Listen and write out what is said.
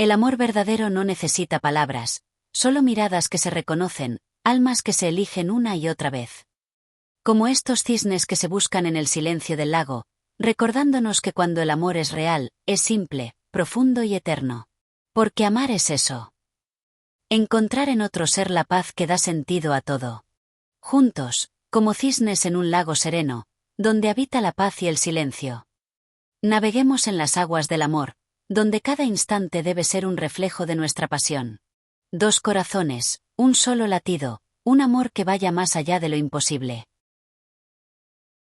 El amor verdadero no necesita palabras, solo miradas que se reconocen, almas que se eligen una y otra vez. Como estos cisnes que se buscan en el silencio del lago, recordándonos que cuando el amor es real, es simple, profundo y eterno. Porque amar es eso. Encontrar en otro ser la paz que da sentido a todo. Juntos, como cisnes en un lago sereno, donde habita la paz y el silencio. Naveguemos en las aguas del amor, donde cada instante debe ser un reflejo de nuestra pasión. Dos corazones, un solo latido, un amor que vaya más allá de lo imposible.